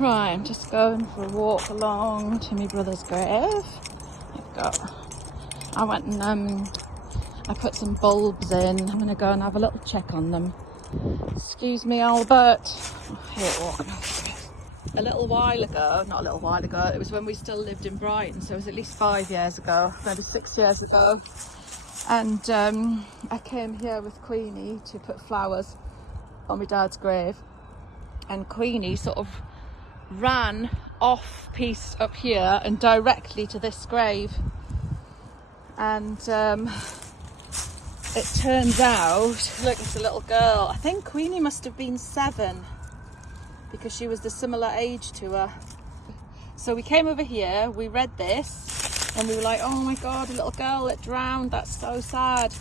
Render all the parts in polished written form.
Right, I'm just going for a walk along to my brother's grave. I went and I put some bulbs in. I'm going to go and have a little check on them. Excuse me, Albert. I hate walking over it. A little while ago, not a little while ago, it was when we still lived in Brighton, so it was at least 5 years ago, maybe 6 years ago. And I came here with Queenie to put flowers on my dad's grave. And Queenie sort of ran off piste up here and directly to this grave. And it turns out, look, it's a little girl. I think Queenie must have been 7 because she was the similar age to her. So we came over here, we read this, and we were like, oh my God, a little girl that drowned, that's so sad.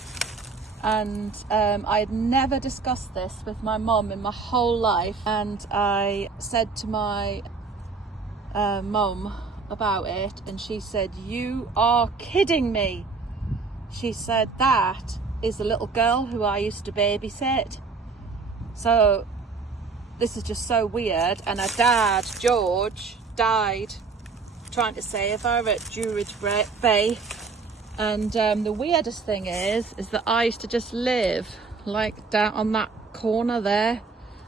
And I had never discussed this with my mum in my whole life. And I said to my mum about it, and she said, you are kidding me. She said, that is a little girl who I used to babysit. So this is just so weird. And her dad, George, died trying to save her at Druridge Bay. And the weirdest thing is that I used to just live like down on that corner there.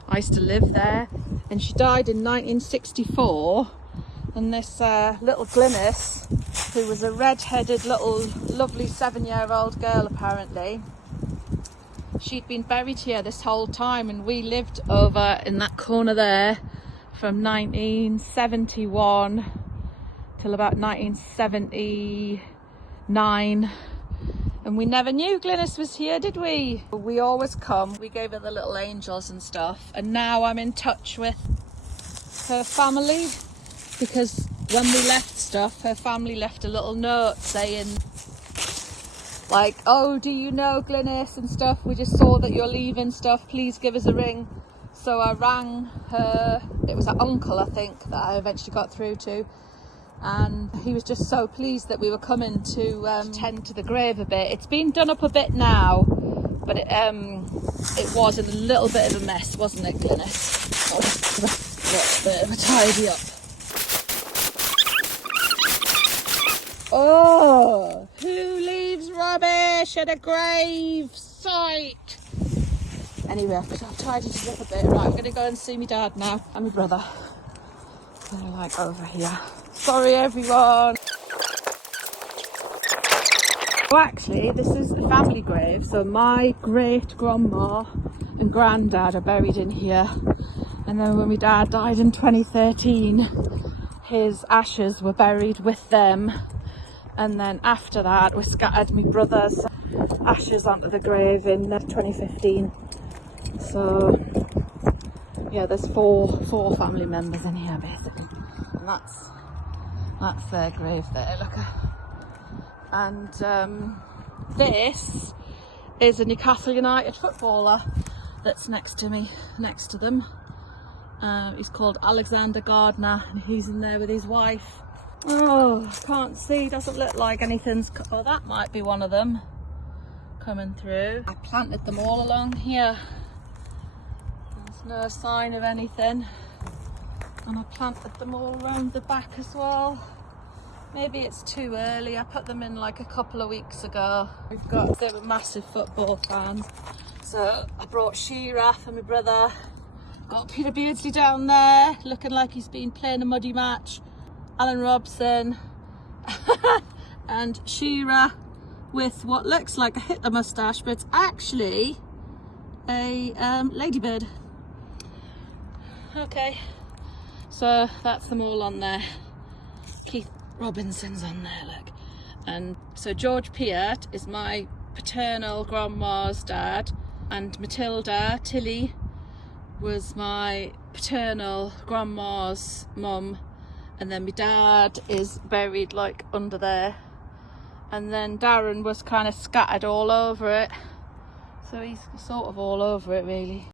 I used to live there, and she died in 1964. And this little Glynis, who was a red-headed little lovely 7-year-old girl apparently, she'd been buried here this whole time, and we lived over in that corner there from 1971 till about 1979. And we never knew Glynis was here, did we? We always come, we gave her the little angels and stuff, and now I'm in touch with her family, because when we left stuff, her family left a little note saying like, oh, do you know Glynis and stuff, we just saw that you're leaving stuff, please give us a ring. So I rang her, it was her uncle I think that I eventually got through to, and he was just so pleased that we were coming to tend to the grave a bit. It's been done up a bit now, but it was in a little bit of a mess, wasn't it, Glynis? Oh, a little bit of a tidy up. Oh, who leaves rubbish at a grave site? Anyway, I've tidied it up a bit. Right, I'm going to go and see my dad now and my brother. They're like over here. Sorry everyone. Well, actually, this is the family grave. So my great grandma and granddad are buried in here. And then when my dad died in 2013, his ashes were buried with them. And then after that, we scattered my brother's ashes onto the grave in 2015. So yeah, there's four family members in here basically, and that's their grave there. Look, and this is a Newcastle United footballer that's next to me, next to them. He's called Alexander Gardner, and he's in there with his wife. Oh, can't see, doesn't look like anything's, oh, that might be one of them coming through. I planted them all along here. There's no sign of anything. And I planted them all around the back as well. Maybe it's too early. I put them in like a couple of weeks ago. They were massive football fans. So I brought Shearer for my brother. Got Peter Beardsley down there, looking like he's been playing a muddy match. Alan Robson and Shearer with what looks like a Hitler moustache, but it's actually a ladybird. Okay, so that's them all on there. Keith Robinson's on there, look. And so George Peart is my paternal grandma's dad, and Matilda, Tilly, was my paternal grandma's mum. And then my dad is buried like under there, and then Darren was kind of scattered all over it, so he's sort of all over it really.